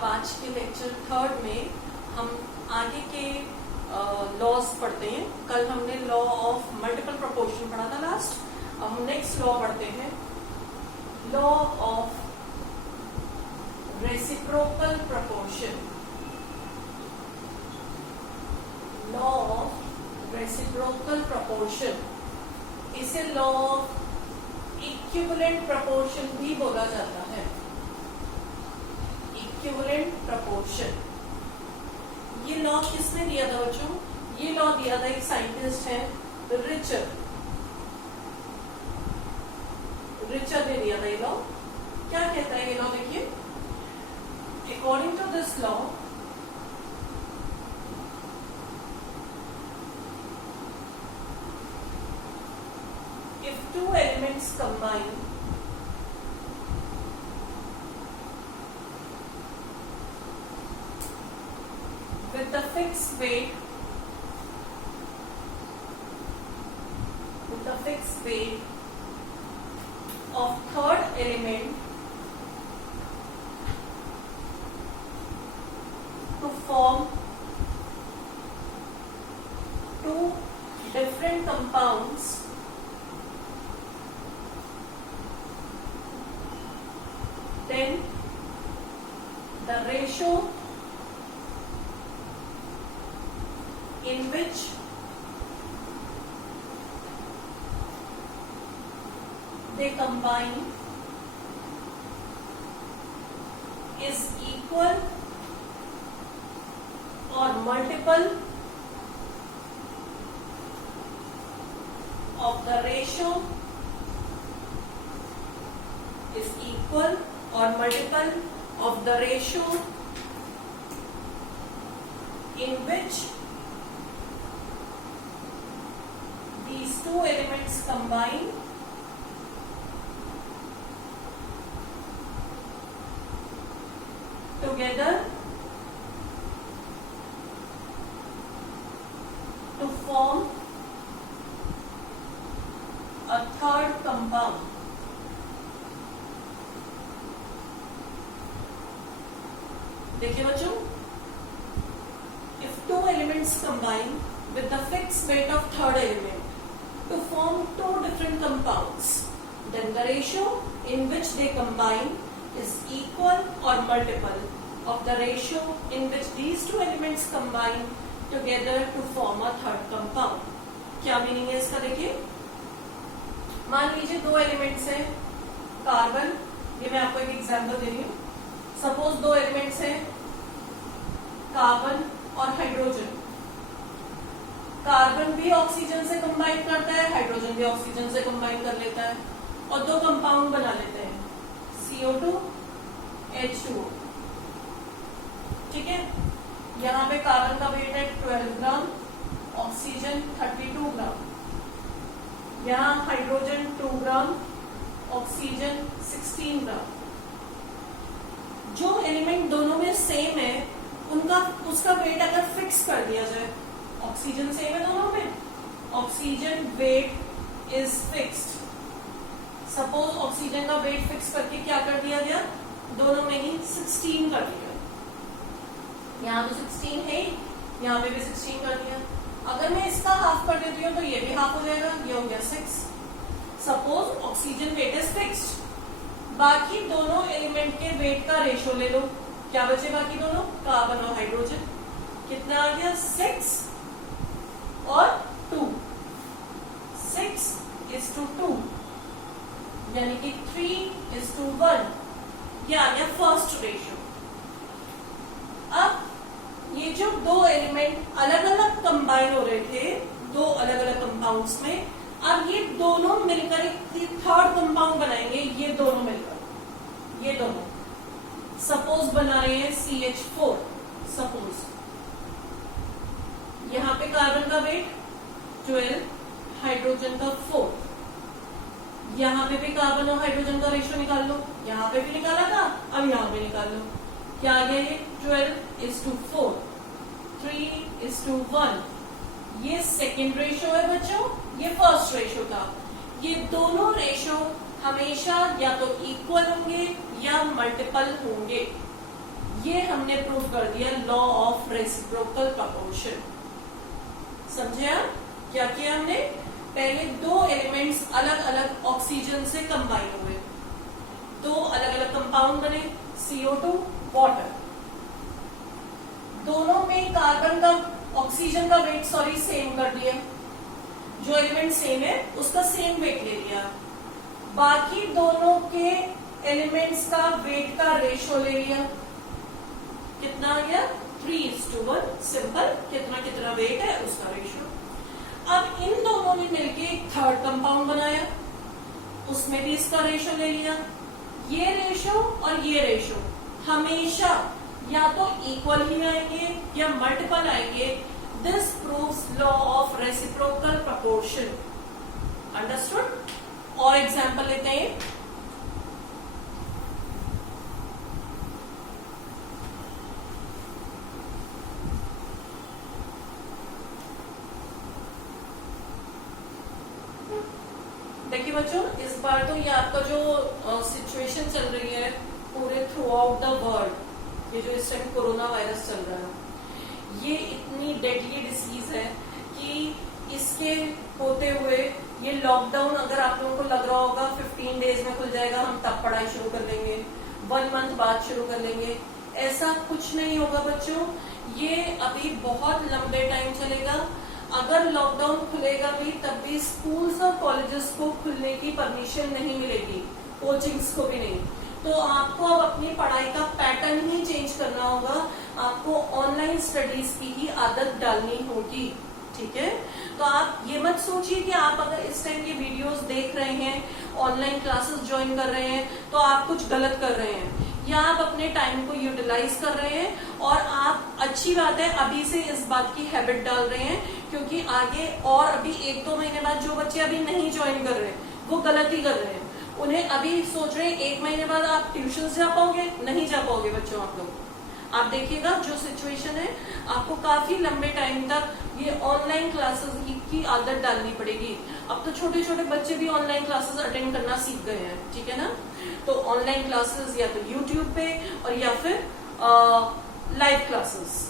अब आज के लेक्चर 3 में हम आगे के लॉज पढ़ते हैं। कल हमने लॉ ऑफ मल्टीपल प्रोपोर्शन पढ़ा था लास्ट। अब हम नेक्स्ट लॉ पढ़ते हैं, law of reciprocal proportion. Law of reciprocal proportion, इसे लॉ ऑफ इक्विवेलेंट प्रोपोर्शन भी बोला जाता है। इक्विवेलेंट प्रोपोर्शन, ये लॉ किसने दिया था बच्चों? ये लॉ दिया था एक साइंटिस्ट है रिचर्ड ने दिया था ये लॉ। क्या कहता है ये लॉ? देखिए, according to this law if two elements combine with the fixed weight of third element to form two different compounds, then the ratio in which they combine is equal or multiple of the ratio is equal or multiple of the ratio in which these two elements combine together to form a third compound. देखिए बच्चों, if two elements combine with the fixed weight of third element to form two different compounds, then the ratio in which they combine is equal or multiple of the ratio in which these two elements combine together to form a third compound. क्या meaning है इसका? देखिए, मान लीजिए दो elements हैं carbon, ये मैं आपको एक एग्जांपल दे रही हूँ। सपोज दो एलिमेंट्स हैं कार्बन और हाइड्रोजन। कार्बन भी ऑक्सीजन से कंबाइन करता है, हाइड्रोजन भी ऑक्सीजन से कंबाइन कर लेता है और दो कंपाउंड बना लेते हैं, CO2 H2O। ठीक है, यहाँ पे कार्बन का वेट है 12 ग्राम, ऑक्सीजन 32 ग्राम, यहाँ हाइड्रोजन 2 ग्राम, ऑक्सीजन 16 ग्राम। जो एलिमेंट दोनों में सेम है उसका वेट अगर फिक्स कर दिया जाए, ऑक्सीजन सेम है दोनों में, oxygen weight is fixed. Suppose oxygen का वेट फिक्स करके क्या कर दिया गया, दोनों में ही 16 कर दिया। यहाँ तो 16 है, यहाँ पे भी 16 कर दिया। अगर मैं इसका हाफ कर देती हूँ तो ये भी हाफ हो जाएगा, ये हो गया 6। Suppose oxygen weight is fixed, बाकी दोनों एलिमेंट के वेट का रेशो ले लो। क्या बचे बाकी दोनों? कार्बन और हाइड्रोजन। कितना आ गया? 6 और 2, 6:2, यानी कि 3:1। ये आ गया फर्स्ट रेशो। अब ये जो दो एलिमेंट अलग अलग कंबाइन हो रहे थे दो अलग अलग कंपाउंड्स में, अब ये दोनों मिलकर एक थर्ड कंपाउंड बनाएंगे। ये दोनों मिलकर, ये दोनों सपोज बना रहे हैं CH4। सपोज यहाँ पे कार्बन का वेट 12, हाइड्रोजन का 4। यहाँ पे भी कार्बन और हाइड्रोजन का रेशियो निकाल लो, यहाँ पे भी निकाला था, अब यहाँ पे निकाल लो। क्या आ गया? ये 12:4, 3:1। ये सेकेंड रेशियो है बच्चों, ये फर्स्ट रेशियो था। ये दोनों रेशियो हमेशा या तो इक्वल होंगे या मल्टीपल होंगे। ये हमने प्रूव कर दिया लॉ ऑफ रेसिप्रोकल प्रोपोर्शन। समझे आप? क्या किया हमने? पहले दो एलिमेंट्स अलग अलग ऑक्सीजन से कंबाइन हुए, दो अलग अलग कंपाउंड बने, CO2 वाटर। दोनों में कार्बन का ऑक्सीजन का वेट सेम कर दिया, जो एलिमेंट सेम है उसका सेम वेट ले लिया। बाकी दोनों के एलिमेंट्स का वेट का रेशो ले लिया। कितना आ गया? 3:1। सिंपल, कितना कितना वेट है उसका रेशो। अब इन दोनों ने मिलके एक थर्ड कंपाउंड बनाया, उसमें भी इसका रेशो ले लिया। ये रेशो और ये रेशो हमेशा या तो इक्वल ही आएंगे या मल्टीपल आएंगे। This proves law of reciprocal proportion. Understood? और एग्जांपल लेते हैं। देखिए बच्चों, इस बार तो ये आपका जो सिचुएशन चल रही है पूरे थ्रू आउट द वर्ल्ड, ये जो इस टाइम कोरोना वायरस चल रहा है, ये इतनी डेडली डिसीज है कि इसके होते हुए ये लॉकडाउन अगर आप लोगों को लग रहा होगा 15 डेज में खुल जाएगा, हम तब पढ़ाई शुरू कर देंगे, 1 मंथ बाद शुरू कर लेंगे, ऐसा कुछ नहीं होगा बच्चों। ये अभी बहुत लंबे टाइम चलेगा। अगर लॉकडाउन खुलेगा भी तब भी स्कूल्स और कॉलेजेस को खुलने की परमिशन नहीं मिलेगी, कोचिंग्स को भी नहीं। तो आपको अब अपनी पढ़ाई का पैटर्न ही चेंज करना होगा, आपको ऑनलाइन स्टडीज की ही आदत डालनी होगी। ठीक है? तो आप ये मत सोचिए कि आप अगर इस टाइम ये वीडियोस देख रहे हैं, ऑनलाइन क्लासेस ज्वाइन कर रहे हैं तो आप कुछ गलत कर रहे हैं, या आप अपने टाइम को यूटिलाइज कर रहे हैं और आप अच्छी बात है अभी से इस बात की हैबिट डाल रहे हैं, क्योंकि आगे और अभी 1-2 महीने बाद जो बच्चे अभी नहीं ज्वाइन कर रहे हैं वो गलत ही कर रहे हैं। उन्हें अभी सोच रहे हैं 1 महीने बाद आप ट्यूशन जा पाओगे, नहीं जा पाओगे बच्चों। आप लोग आप देखिएगा जो सिचुएशन है, आपको काफी लंबे टाइम तक ये ऑनलाइन क्लासेस की आदत डालनी पड़ेगी। अब तो छोटे छोटे बच्चे भी ऑनलाइन क्लासेस अटेंड करना सीख गए हैं। ठीक है ना? तो ऑनलाइन क्लासेस या तो यूट्यूब पे और या फिर लाइव क्लासेस।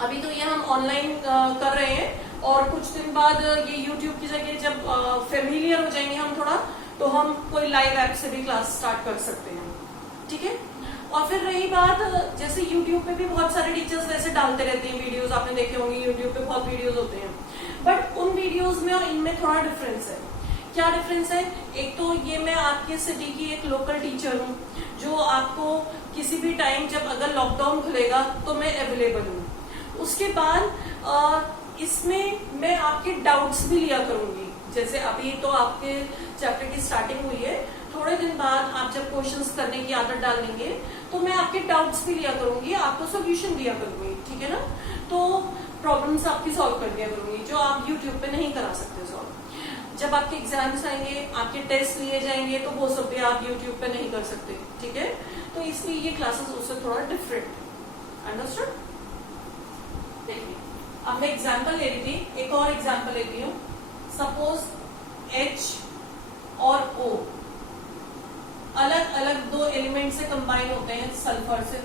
अभी तो ये हम ऑनलाइन कर रहे हैं और कुछ दिन बाद ये यूट्यूब की जगह जब फेमिलियर हो जाएंगे हम थोड़ा, तो हम कोई लाइव ऐप से भी क्लास स्टार्ट कर सकते हैं। ठीक है? और फिर रही बात, जैसे YouTube पे भी बहुत सारे टीचर्स वैसे डालते रहते हैं वीडियोस, आपने देखे होंगे YouTube पे बहुत वीडियोस होते हैं, बट उन वीडियोस में और इनमें थोड़ा डिफरेंस है। क्या डिफरेंस है? एक तो ये मैं आपके सिटी की एक लोकल टीचर हूँ जो आपको किसी भी टाइम जब अगर लॉकडाउन खुलेगा तो मैं अवेलेबल हूँ। उसके बाद इसमें मैं आपके डाउट्स भी लिया करूंगी। जैसे अभी तो आपके चैप्टर की स्टार्टिंग हुई है, थोड़े दिन बाद आप जब क्वेश्चंस करने की आदत डाल लेंगे तो मैं आपके डाउट्स भी लिया करूंगी, आपको सॉल्यूशन दिया करूंगी। ठीक है ना? तो प्रॉब्लम्स आपकी सॉल्व कर दिया करूंगी जो आप यूट्यूब पे नहीं करा सकते सॉल्व। जब आपके एग्जाम्स आएंगे, आपके टेस्ट लिए जाएंगे, तो वो सब भी आप यूट्यूब पे नहीं कर सकते। ठीक है? तो इसलिए ये क्लासेस उससे थोड़ा डिफरेंट। अंडरस्टूड? देखिए, अब मैं एग्जाम्पल ले रही थी, एक और एग्जाम्पल लेती हूँ। सपोज H और O अलग अलग दो एलिमेंट से कंबाइन होते हैं सल्फर से।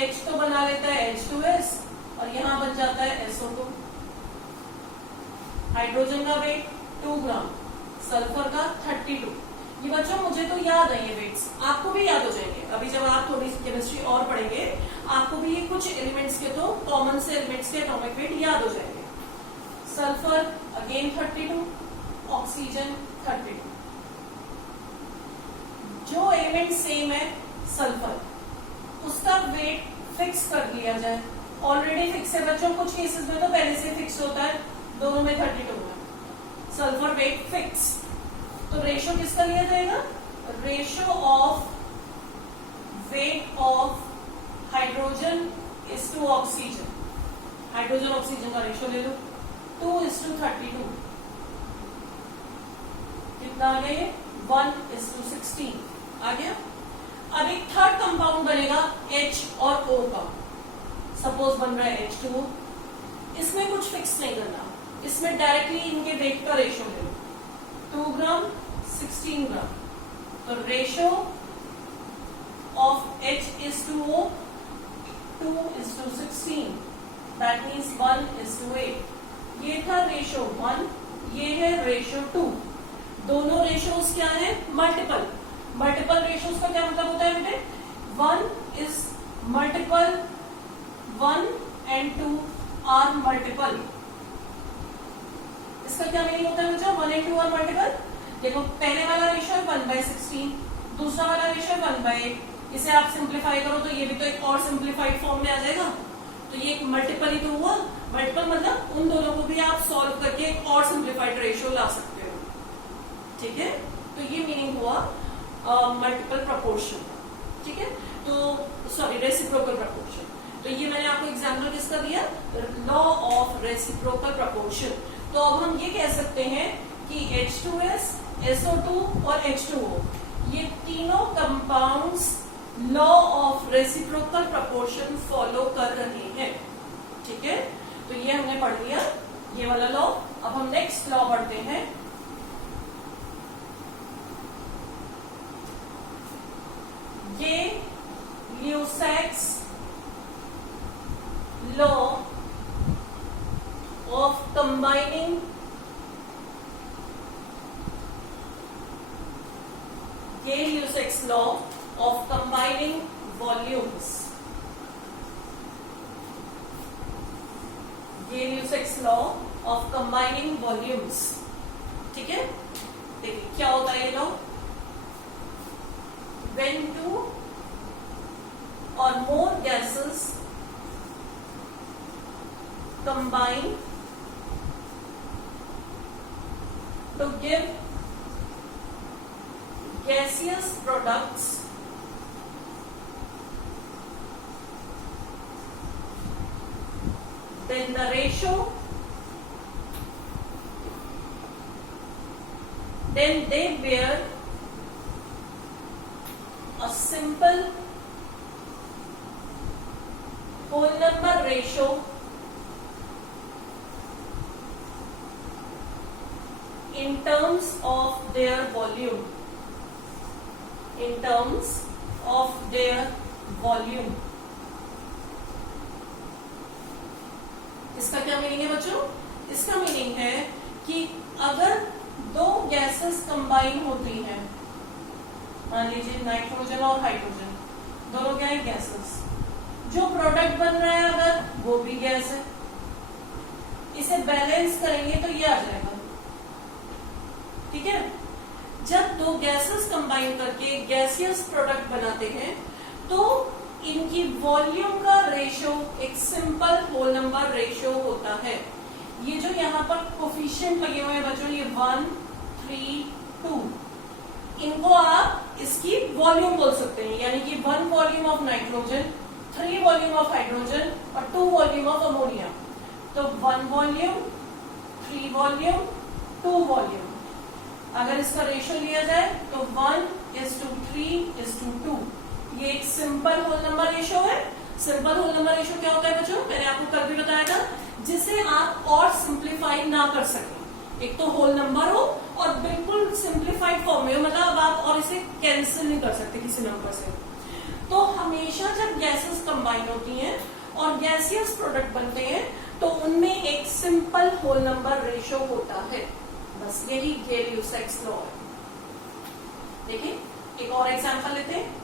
H तो बना लेता है H2S और यहां बन जाता है SO2। हाइड्रोजन का वेट 2 ग्राम, सल्फर का 32। ये बच्चों मुझे तो याद है ये वेट्स, आपको भी याद हो जाएंगे। अभी जब आप थोड़ी सी केमिस्ट्री और पढ़ेंगे आपको भी ये कुछ एलिमेंट्स के तो कॉमन से एलिमेंट्स के एटॉमिक वेट याद हो जाएंगे। Sulphur again 32, oxygen 32। जो एलिमेंट सेम है सल्फर, उसका वेट फिक्स कर लिया जाए। ऑलरेडी फिक्स है बच्चों, कुछ केसेस में तो पहले से फिक्स होता है, दोनों में 32 है। सल्फर वेट फिक्स, तो रेशो किसका लिया जाएगा? Ratio of weight of hydrogen is to oxygen. Hydrogen oxygen का रेशो ले लो, 2:32। कितना आ गया ये? 1:16 आ गया। अब एक थर्ड कंपाउंड बनेगा H और O का। सपोज बन रहा है H2O। इसमें कुछ फिक्स नहीं करना, इसमें डायरेक्टली इनके वेट का रेशो ले लो, 2 ग्राम 16 ग्राम। तो ratio of H/O 2:16, that means 1:8। ये था रेशो 1, ये है रेशो 2। दोनों रेशोज क्या है? मल्टीपल। मल्टीपल रेशोज का क्या मतलब होता है बेटे? 1 is multiple 1 and 2 are multiple. इसका क्या मीनिंग होता है बच्चों? 1 and 2 आर मल्टीपल। देखो पहले वाला रेशो है 1/16, दूसरा वाला रेशो है 1/8। इसे आप सिंप्लीफाई करो तो ये भी तो एक और सिंप्लीफाइड फॉर्म में आ जाएगा। तो ये एक मल्टीपल ही तो हुआ। मल्टीपल मतलब उन दोनों को भी आप सॉल्व करके एक और सिंप्लीफाइड रेशियो ला सकते हो। ठीक है, तो ये मीनिंग हुआ मल्टीपल प्रपोर्शन। ठीक है, तो सॉरी रेसिप्रोकल प्रपोर्शन। तो ये मैंने आपको एग्जांपल किसका दिया? Law of reciprocal proportion. तो अब हम ये कह सकते हैं कि H2S, SO2 और H2O ये तीनों compounds law of reciprocal proportion follow कर रहे हैं। ठीक है, तो ये हमने पढ़ लिया ये वाला लॉ। अब हम नेक्स्ट लॉ पढ़ते हैं। ये Lussac's law of combining Lusak's law of combining volumes। Lusak's law of combining volumes। ठीक है, देखिए क्या होता है ये law? When two or more gases combine to give gaseous products, then the ratio, then they bear a simple whole number ratio in terms of their volume। In terms of their volume। इसका क्या meaning है बच्चों? इसका meaning है कि अगर दो gases combine होती हैं, मान लीजिए नाइट्रोजन और हाइड्रोजन, दोनों क्या है? गैसेस। जो प्रोडक्ट बन रहा है अगर वो भी गैस है, इसे बैलेंस करेंगे तो ये आ जाएगा। ठीक है, जब दो गैसेस कंबाइन करके गैसियस प्रोडक्ट बनाते हैं तो इनकी वॉल्यूम का रेशियो एक सिंपल होल नंबर रेशियो होता है। ये जो यहाँ पर कोफिशिएंट लगे हुए हैं बच्चों, ये 1, 3, 2, इनको आप इसकी वॉल्यूम बोल सकते हैं। यानी कि 1 volume of nitrogen, 3 volume of hydrogen और 2 वॉल्यूम ऑफ अमोनिया। तो 1 वॉल्यूम, 3 वॉल्यूम, 2 वॉल्यूम। अगर इसका रेशियो लिया जाए तो 1:3:2। ये एक सिंपल होल नंबर रेशियो है। सिंपल होल नंबर रेशियो क्या होता है बच्चों? मैंने आपको कल भी बताया था, जिसे आप और सिंप्लीफाई ना कर सकें। एक तो होल नंबर हो और बिल्कुल सिंप्लीफाइड फॉर्म में हो, मतलब आप और इसे कैंसिल नहीं कर सकते किसी नंबर से। तो हमेशा जब गैसेस कंबाइन होती हैं और गैसियस प्रोडक्ट बनते हैं तो उनमें एक सिंपल होल नंबर रेशियो होता है। बस यही गे-ल्यूसैक्स लॉ है। देखिए एक और एग्जांपल लेते हैं।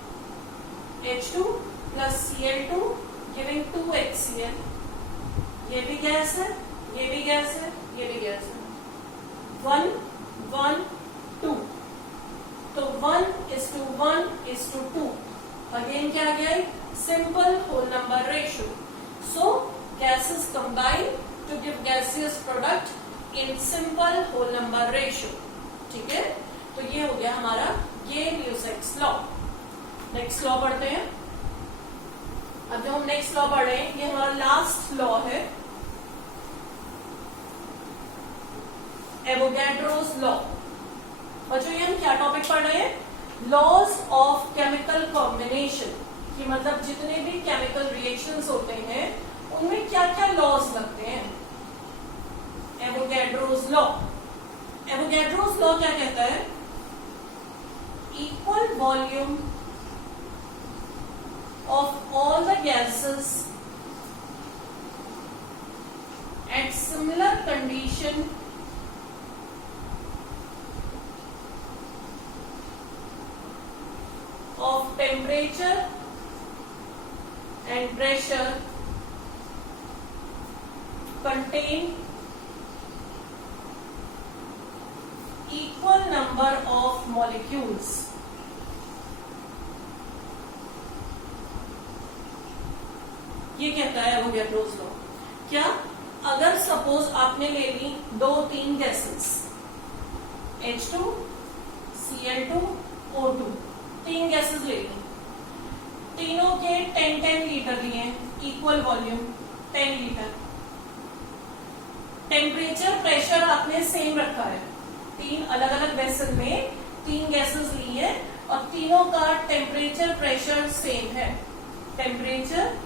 H2 plus Cl2 giving 2HCl। ये भी गैस है, ये भी गैस है, ये भी गैस है। 1, 1, 2। तो 1:1:2। अगेन क्या आ गया? Simple whole number ratio. So gases combine to give gaseous product in simple whole number ratio. ठीक है, तो ये हो गया हमारा गे-ल्यूसैक्स लॉ। नेक्स्ट लॉ पढ़ते हैं। अब जो हम नेक्स्ट लॉ पढ़ रहे हैं ये हमारा लास्ट लॉ है, एवोगैड्रोस लॉ। बच्चों ये हम क्या टॉपिक पढ़ रहे हैं? Laws of chemical combination. कि मतलब जितने भी केमिकल रिएक्शंस होते हैं उनमें क्या क्या लॉज लगते हैं। Avogadro's law. एवोगैड्रोस लॉ क्या कहता है? Equal volume of all the gases at similar condition of temperature and pressure contain equal number of molecules. ये कहता है एवोगैड्रोस लॉ। क्या? अगर सपोज आपने ले ली 2-3 gases H2, Cl2, O2, 3 gases ले ली, तीनों के 10-10 लीटर लिए, equal volume 10 litre. Temperature pressure आपने सेम रखा है, 3 अलग अलग वेसल में 3 गैसेस ली है और तीनों का टेम्परेचर प्रेशर सेम है, टेम्परेचर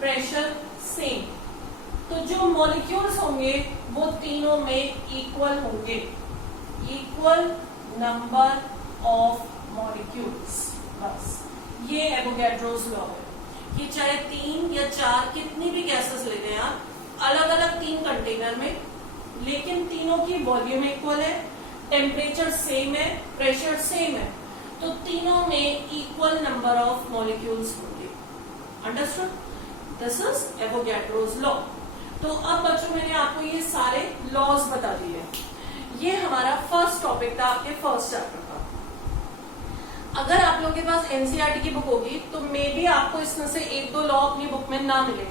प्रेशर सेम। तो जो मॉलिक्यूल्स होंगे वो तीनों में इक्वल होंगे, इक्वल नंबर ऑफ मॉलिक्यूल्स। बस ये एवोगैड्रोस लॉ है कि चाहे 3 या 4 कितनी भी गैसेस ले लें आप, अलग अलग 3 कंटेनर में, लेकिन तीनों की वॉल्यूम इक्वल है, टेम्परेचर सेम है, प्रेशर सेम है, तो तीनों में इक्वल नंबर ऑफ मॉलिक्यूल्स होंगे। Understood? This is Avogadro's law. तो अब बच्चों मैंने आपको ये सारे लॉज बता दिए। ये हमारा फर्स्ट टॉपिक था आपके फर्स्ट चैप्टर का। अगर आप लोगों के पास एनसीईआरटी की बुक होगी तो मे बी आपको इसमें से 1-2 लॉ अपनी बुक में ना मिले,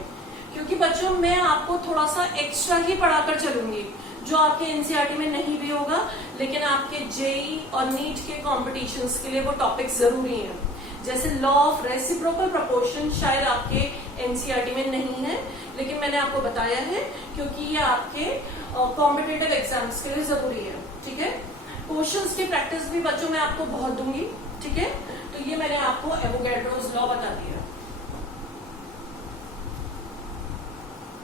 क्योंकि बच्चों मैं आपको थोड़ा सा एक्स्ट्रा ही पढ़ाकर चलूंगी जो आपके एनसीईआरटी में नहीं भी होगा, लेकिन आपके जेई और नीट के कॉम्पिटिशन्स के लिए वो टॉपिक जरूरी है। जैसे लॉ ऑफ रेसिप्रोकल प्रोपोर्शन शायद आपके एनसीईआरटी में नहीं है, लेकिन मैंने आपको बताया है क्योंकि ये आपके कॉम्पिटिटिव एग्जाम्स के लिए जरूरी है। ठीक है, क्वेश्चंस की प्रैक्टिस भी बच्चों मैं आपको बहुत दूंगी। ठीक है, तो ये मैंने आपको एवोगैड्रोस लॉ बता दिया।